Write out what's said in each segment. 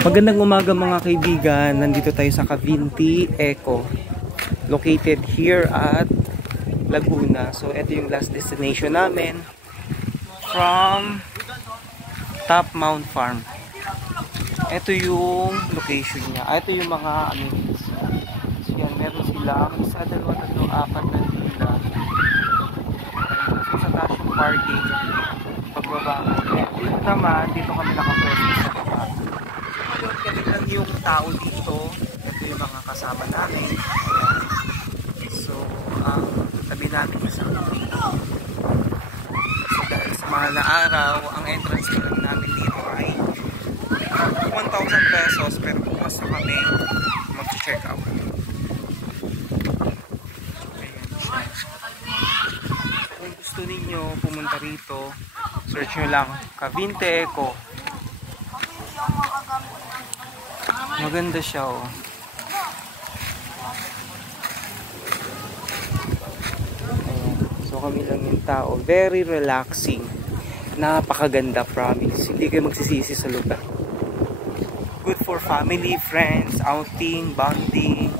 Magandang umaga mga kaibigan. Nandito tayo sa Cavinti Eco. Located here at Laguna. So ito yung last destination namin from Top Mount Farm. Ito yung location niya. Ito yung mga amenities. So yan, meron silang isa, dalawa, tatlo, apat na villa. So sa taas yung parking. Pagbaba. Dito naman, dito kami nakapwesto sa baba. So ngayon, kami lang yung tao dito. Ito yung mga kasama namin. So, ang tabi namin sa so dahil sa mahal na araw, ang entrance fee namin dito ay 1,000 pesos, pero bukas na kami mag-check out. Kung gusto ninyo pumunta rito, search nyo lang Cavinti Eco. Maganda siya, oh. Ayan. So kami lang yung tao. Very relaxing. Napakaganda, promise. Hindi kayo magsisisi sa lugar. Good for family, friends, outing, bonding.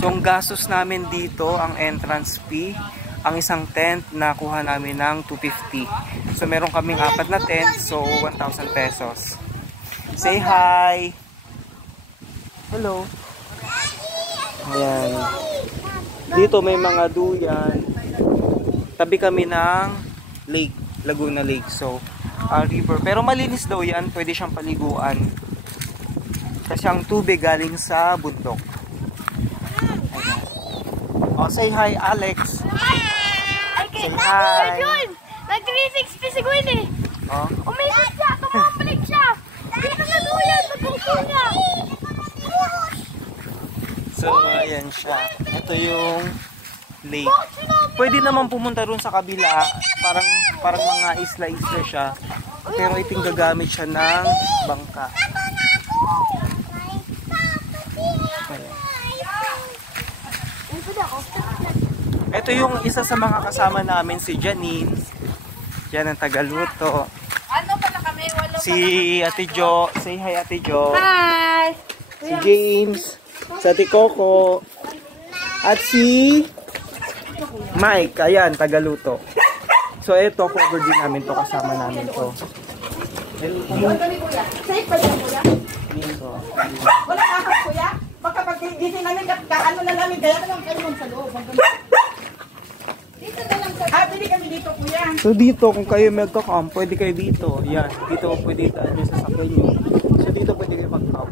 So ang gastos namin dito, ang entrance fee, ang isang tent nakuha namin ng 250. So meron kaming apat na tent, so 1,000 pesos. Say hi! Hello! Ayan. Dito may mga duyan. Tabi kami ng lake, Laguna Lake. So, river. Pero malinis daw yan. Pwede siyang paliguan. Kasi ang tubig galing sa bundok. Ayan. Oh, say hi, Alex! Say hi! Nag-360 si Gwen eh! Oh? Umikot siya! Tumapalik siya! Dito na duyan! Magkukuha niya! So, ayan siya. Ito yung lake. Pwede naman pumunta ron sa kabila. Parang mga isla-isla siya. Pero iting gagamit siya ng bangka. Ito yung isa sa mga kasama namin, si Janine. Yan ang tagaluto. Ano pala kami? Si Ate Jo. Say hi, Ate Jo. Hi! Si James. Si Ate Coco. At si Mike. Ayan, tagaluto. So ito, cover din namin to. Kasama namin to. Safe pa siya, kuya? Wala ahas, kuya? Baka pag-gising namin, kaano na namin, kaya naman kayo sa loob. Dito na lang sa... pwede kami dito, kuya. So dito, kung kayo magka-camp, pwede kayo dito. Yan, dito pwede daan yung sasakyan nyo. So dito pwede kayo mag-camp.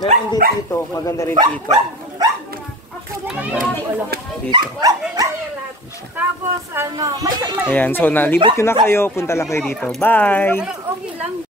Meron din dito, maganda rin dito. Ayan, dito. Tapos, ano... Ayan, so nalibot nyo na kayo, punta lang kayo dito. Bye! Okay lang.